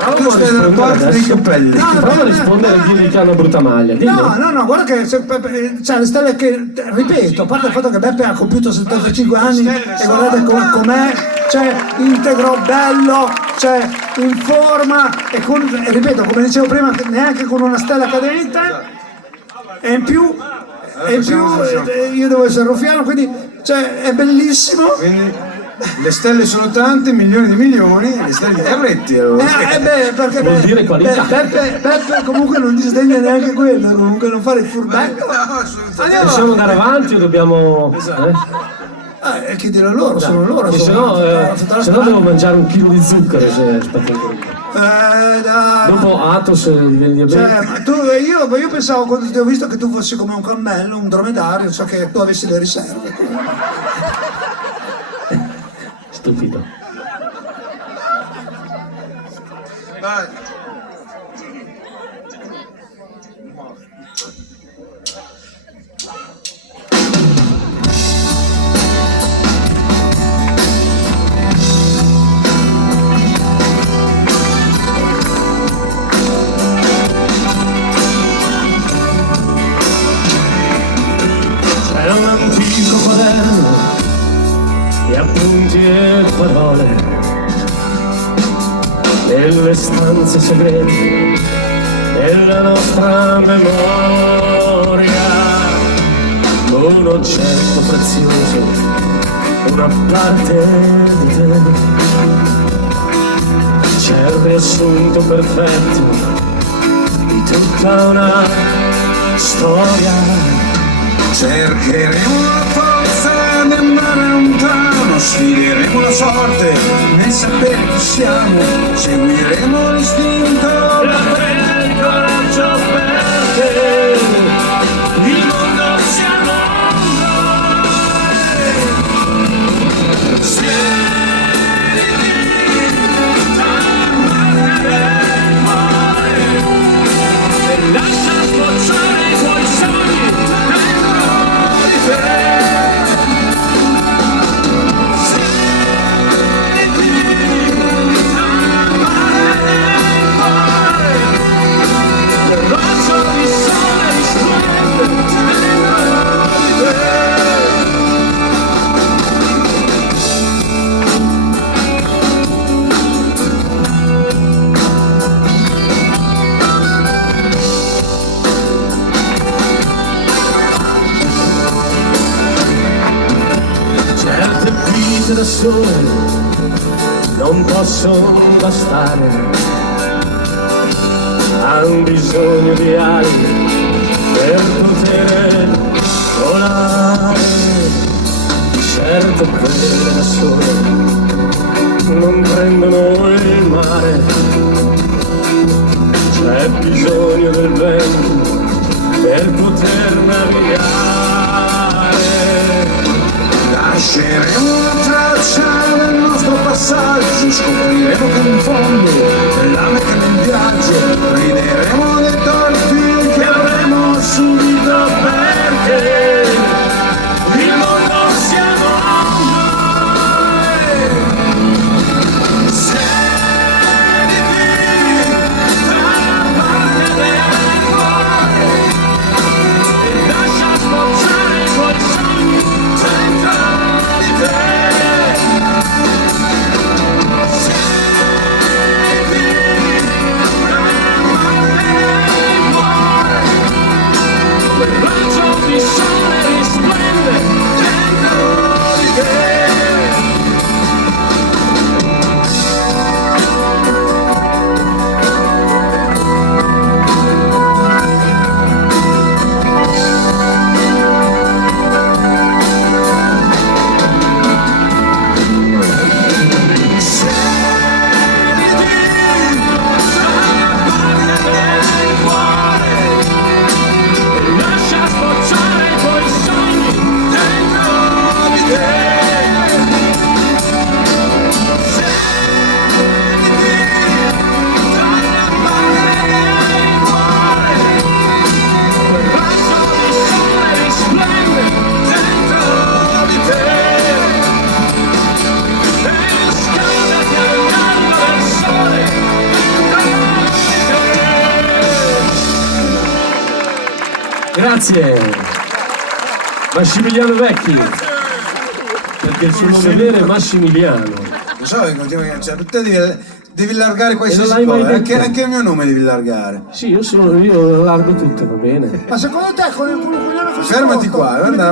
Tu stai dalla parte dei capelli. Prova a rispondere e dirgli che ha una brutta maglia. No, guarda che cioè, le stelle che, ripeto, a parte il fatto che Beppe ha compiuto 75 anni e guardate com'è, cioè integro, bello, cioè in forma e ripeto, come dicevo prima, neanche con una stella cadente e in più io devo essere ruffiano, quindi cioè, è bellissimo. Quindi le stelle sono tante, milioni di milioni, le stelle di Carletti allora. Perché vuol dire qualità. Beppe comunque non disdegna neanche quello, comunque non fare il furbetto. Possiamo andare avanti o dobbiamo... Chiedere loro, sono loro. Se no devo mangiare un chilo di zucchero se aspetta un po'. Dopo Athos viene diabete. Cioè, io pensavo quando ti ho visto che tu fossi come un cammello, un dromedario, so che tu avessi le riserve. Stupido. Vai. C'è un antico quaderno di appunti e parole nelle stanze segrete della nostra memoria, un oggetto prezioso, una parte di te, c'è il riassunto perfetto di tutta una storia. Cercheremo la forza di andare lontano, sfideremo la sorte nel sapere chi siamo, seguiremo l'istinto, la fede e il coraggio per te, il mondo siamo noi. Siediti, t'ammeremo e lascia sbocciare i tuoi sogni dentro di te. Certe vite da sole non possono bastare, han bisogno di ali per poter volare. Certo quelle da sole non prendono il mare, c'è bisogno del vento per poter navigare. lasceremo una traccia del nostro passaggio, scopriremo che in fondo nella meta del viaggio rideremo dei torti che avremo subito perché il mondo siamo noi. Siediti, t'apparteremo e lascia smorzare i tuoi sogni dentro di te. Siediti, Grazie. Massimiliano Vecchi. Perché il suo nome vero è Massimiliano. Non so che continua cioè, te devi allargare qualsiasi l'hai mai cosa, detto? anche il mio nome devi allargare. Sì, io largo tutto, va bene. Ma secondo te con il cognome così Fermati corto, qua, guarda.